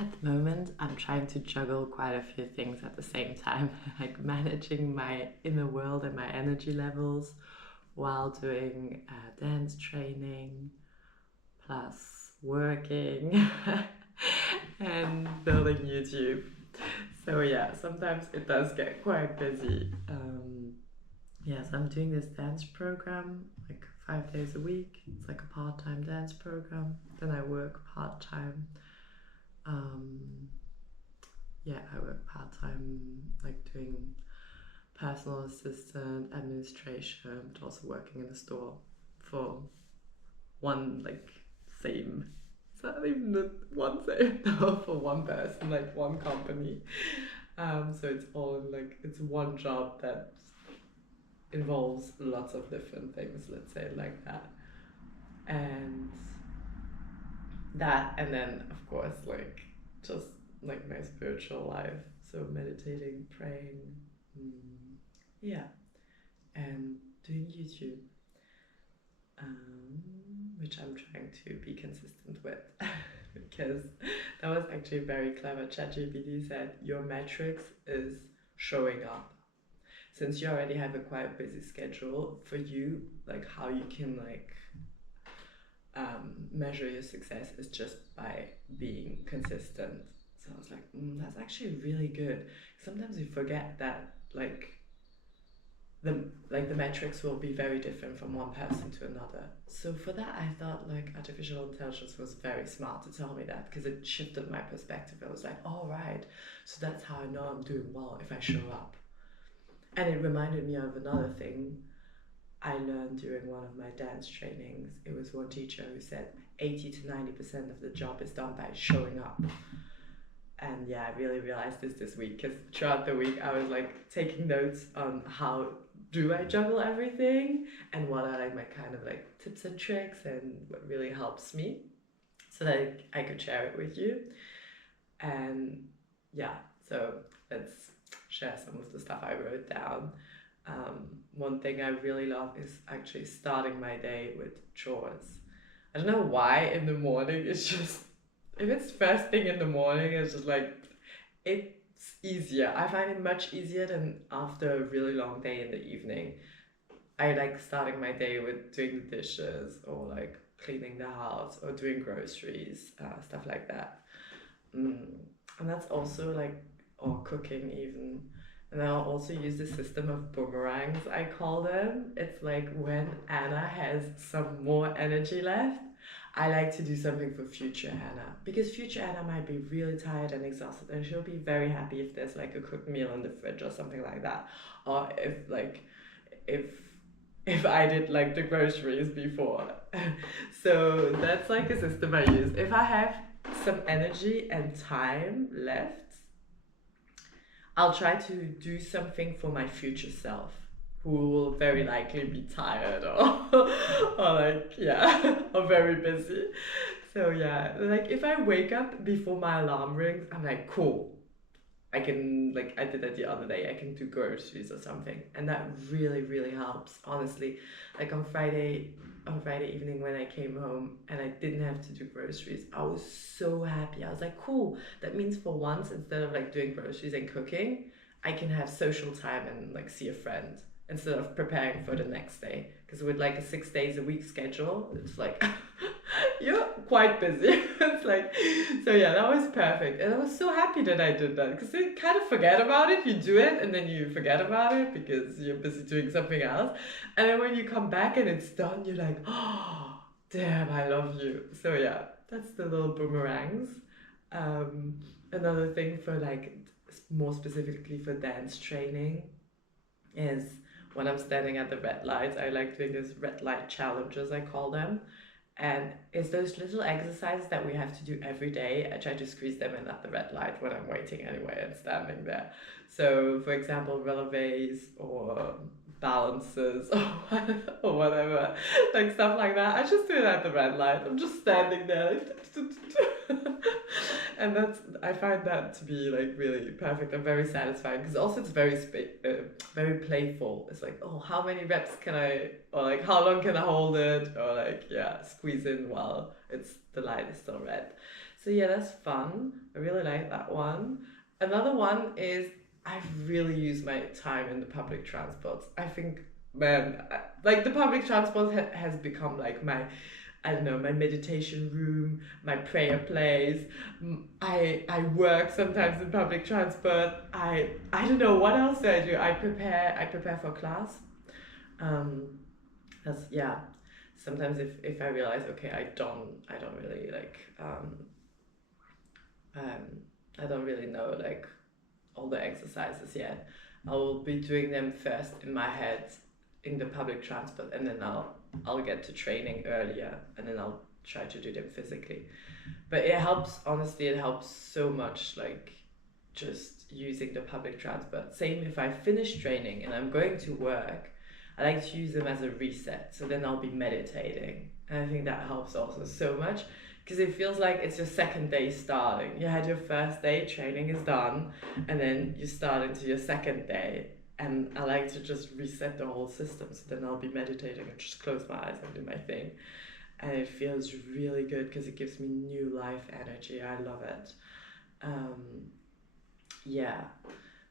At the moment, I'm trying to juggle quite a few things at the same time, like managing my inner world and my energy levels while doing dance training, plus working and building YouTube. So, yeah, sometimes it does get quite busy. Yes, I'm doing this dance program like 5 days a week. It's like a part time dance program. Then I work part time. Um, yeah, I work part time, like doing personal assistant, administration, but also working in a store for one like same. It's not even the one same, no, for one person, like one company. So it's all like it's one job that involves lots of different things. Let's say it like that, and and then of course like just like my spiritual life, so meditating, praying, mm, yeah, and doing YouTube, um, which I'm trying to be consistent with because that was actually very clever. ChatGPT said your metrics is showing up. Since you already have a quite busy schedule, for you, like how you can like measure your success is just by being consistent. So I was like, that's actually really good. Sometimes you forget that the metrics will be very different from one person to another. So for that, I thought like artificial intelligence was very smart to tell me that because it shifted my perspective. I was like, all right, so that's how I know I'm doing well if I show up. And it reminded me of another thing I learned during one of my dance trainings. It was one teacher who said 80 to 90% of the job is done by showing up. And yeah, I really realized this week because throughout the week I was like taking notes on how do I juggle everything and what are like my kind of like tips and tricks and what really helps me so that I could share it with you. And yeah, so let's share some of the stuff I wrote down. One thing I really love is actually starting my day with chores. I don't know why in the morning it's just, if it's first thing in the morning, it's just like, it's easier. I find it much easier than after a really long day in the evening. I like starting my day with doing the dishes or like cleaning the house or doing groceries, stuff like that. Mm. And that's also like, or cooking even. And I'll also use the system of boomerangs, I call them. It's like when Anna has some more energy left, I like to do something for future Anna. Because future Anna might be really tired and exhausted and she'll be very happy if there's like a cooked meal in the fridge or something like that. Or if if I did like the groceries before. So that's like a system I use. If I have some energy and time left, I'll try to do something for my future self, who will very likely be tired or like, yeah, or very busy. So yeah, like if I wake up before my alarm rings, I'm like, cool. I can, like I did that the other day, I can do groceries or something. And that really, really helps, honestly. Like on Friday evening when I came home and I didn't have to do groceries, I was so happy. I was like, cool, that means for once, instead of like doing groceries and cooking, I can have social time and like see a friend instead of preparing for the next day. Because with like a 6 days a week schedule, it's like you're quite busy. It's like, so yeah, that was perfect. And I was so happy that I did that because you kind of forget about it. You do it and then you forget about it because you're busy doing something else. And then when you come back and it's done, you're like, oh, damn, I love you. So yeah, that's the little boomerangs. Um, Another thing for like more specifically for dance training is when I'm standing at the red lights, I like doing these red light challenges, I call them. And it's those little exercises that we have to do every day. I try to squeeze them in at the red light when I'm waiting anyway and standing there. So, for example, releves or balances or whatever, like stuff like that. I just do it at the red light. I'm just standing there. And I find that to be like really perfect and very satisfying because also it's very playful. It's like, oh, how many reps can I, or like how long can I hold it, or like, yeah, squeeze in while the light is still red. So yeah, that's fun. I really like that one. Another one is I've really used my time in the public transports. I think, man, like the public transport has become like my, I don't know, my meditation room, my prayer place. I work sometimes in public transport. I don't know what else do I do. I prepare for class. Um, that's yeah. Sometimes if I realize okay I don't really like I don't really know like all the exercises yet. I'll be doing them first in my head in the public transport, and then I'll get to training earlier, and then I'll try to do them physically. But it helps, honestly, it helps so much, like just using the public transport. Same if I finish training and I'm going to work, I like to use them as a reset. So then I'll be meditating. And I think that helps also so much because it feels like it's your second day starting. You had your first day, training is done, and then you start into your second day. And I like to just reset the whole system. So then I'll be meditating and just close my eyes and do my thing. And it feels really good because it gives me new life energy. I love it. Um, yeah,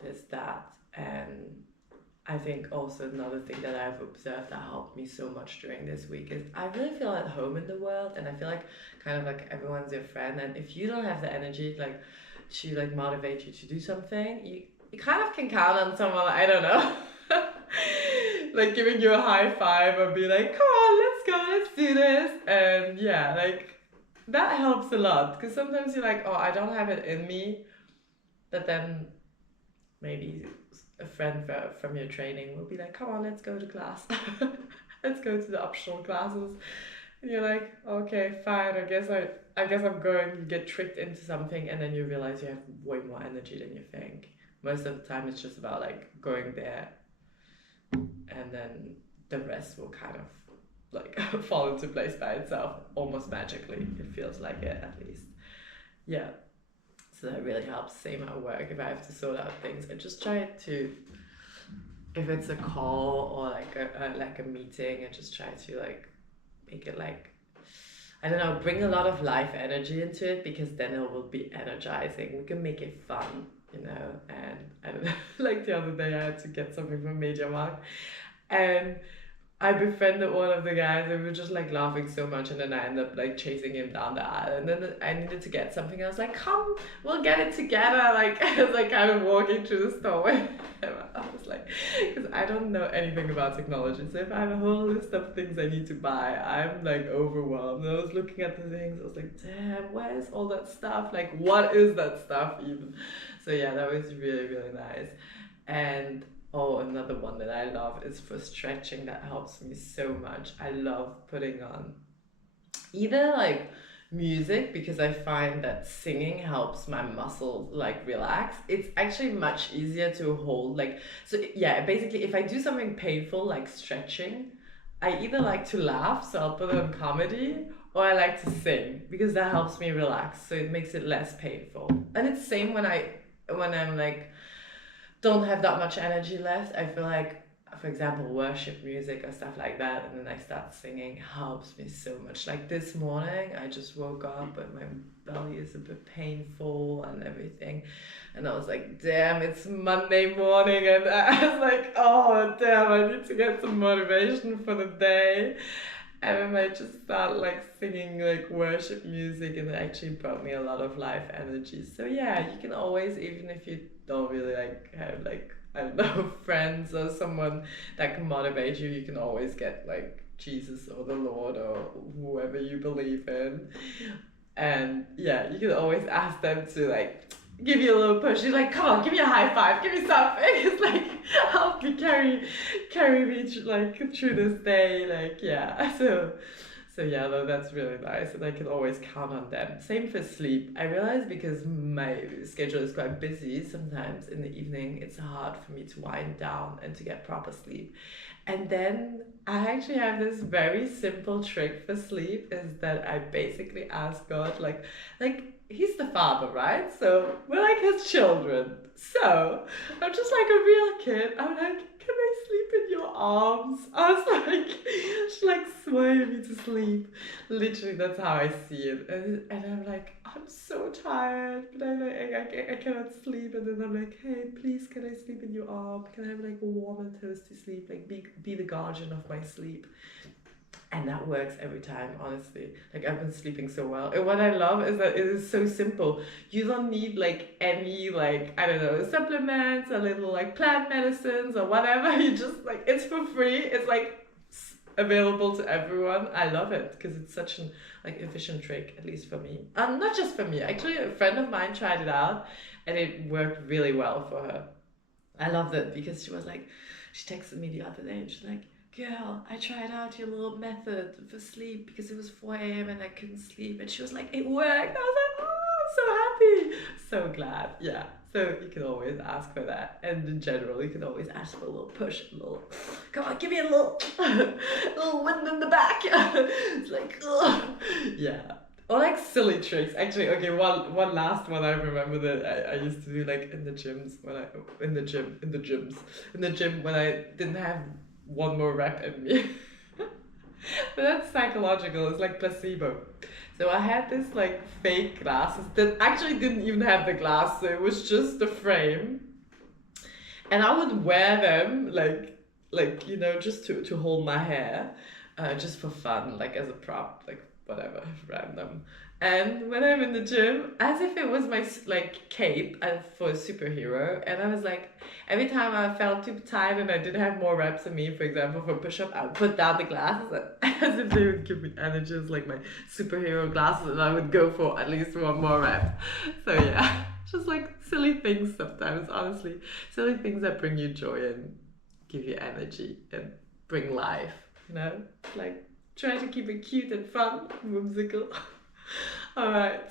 there's that. And I think also another thing that I've observed that helped me so much during this week is I really feel at home in the world, and I feel like kind of like everyone's your friend, and if you don't have the energy like to like motivate you to do something, you kind of can count on someone, I don't know, like giving you a high five or be like, come on, let's go, let's do this. And yeah, like that helps a lot because sometimes you're like, oh, I don't have it in me, but then maybe a friend from your training will be like, come on, let's go to class. Let's go to the optional classes. And you're like, okay, fine, I guess I'm going. You get tricked into something and then you realize you have way more energy than you think. Most of the time it's just about like going there, and then the rest will kind of like fall into place by itself almost magically. It feels like it, at least. Yeah. So that really helps. Same at work. If I have to sort out things, I just try to, if it's a call or like a meeting, I just try to like make it like, I don't know, bring a lot of life energy into it, because then it will be energizing. We can make it fun, you know. And I don't know, like the other day I had to get something from MediaMarkt, and I befriended one of the guys, and we were just like laughing so much, and then I ended up like chasing him down the aisle, and then I needed to get something. I was like, come, we'll get it together. Like I was like kind of walking through the store and I was like, because I don't know anything about technology, so if I have a whole list of things I need to buy, I'm like overwhelmed. And I was looking at the things, I was like, damn, where's all that stuff? Like what is that stuff even? So yeah, that was really, really nice. And oh, another one that I love is for stretching. That helps me so much. I love putting on either like music, because I find that singing helps my muscles like relax. It's actually much easier to hold. Like, so yeah, basically, if I do something painful like stretching, I either like to laugh, so I'll put on comedy, or I like to sing because that helps me relax. So it makes it less painful. And it's same when I'm like don't have that much energy left. I feel like, for example, worship music or stuff like that, and then I start singing, helps me so much. Like this morning, I just woke up and my belly is a bit painful and everything. And I was like, damn, it's Monday morning. And I was like, oh, damn, I need to get some motivation for the day. And then I just start like singing like worship music, and it actually brought me a lot of life energy. So yeah, you can always, even if you don't really like have like, I don't know, friends or someone that can motivate you, you can always get like Jesus or the Lord or whoever you believe in. And yeah, you can always ask them to like give you a little push. You're like, come on, give me a high five, give me something. It's like help me carry me like through this day. Like yeah, so yeah, though that's really nice, and I can always count on them. Same for sleep. I realize because my schedule is quite busy, sometimes in the evening it's hard for me to wind down and to get proper sleep. And then I actually have this very simple trick for sleep, is that I basically ask God like he's the father, right? So we're like his children. So I'm just like a real kid. I'm like, can I sleep in your arms? I was like, she like swaying me to sleep. Literally, that's how I see it. And I'm like, I'm so tired, but I cannot sleep. And then I'm like, hey, please, can I sleep in your arm? Can I have like a warm and toasty sleep? Like be the guardian of my sleep. And that works every time, honestly. Like, I've been sleeping so well. And what I love is that it is so simple. You don't need like any, like, I don't know, supplements or little like plant medicines or whatever. You just like, it's for free. It's like available to everyone. I love it because it's such an like efficient trick, at least for me. Not just for me. Actually, a friend of mine tried it out and it worked really well for her. I loved it because she was like, she texted me the other day and she's like, girl, I tried out your little method for sleep because it was 4 a.m. and I couldn't sleep. And she was like, it worked. I was like, oh, I'm so happy. So glad. Yeah. So you can always ask for that. And in general, you can always ask for a little push, a little, come on, give me a little, little wind in the back. It's like, oh, yeah. Or like silly tricks. Actually, okay, one last one I remember that I used to do like in the gyms in the gym when I didn't have one more rep in me. But that's psychological, it's like placebo. So I had this like fake glasses that actually didn't even have the glass, so it was just the frame. And I would wear them like you know, just to hold my hair, just for fun, like as a prop, like whatever, random. And when I'm in the gym, as if it was my like cape for a superhero, and I was like, every time I felt too tired and I didn't have more reps in me, for example, for push-up, I would put down the glasses as if they would give me energy, as like my superhero glasses, and I would go for at least one more rep. So yeah, just like silly things sometimes, honestly. Silly things that bring you joy and give you energy and bring life, you know? Like, try to keep it cute and fun, whimsical. All right.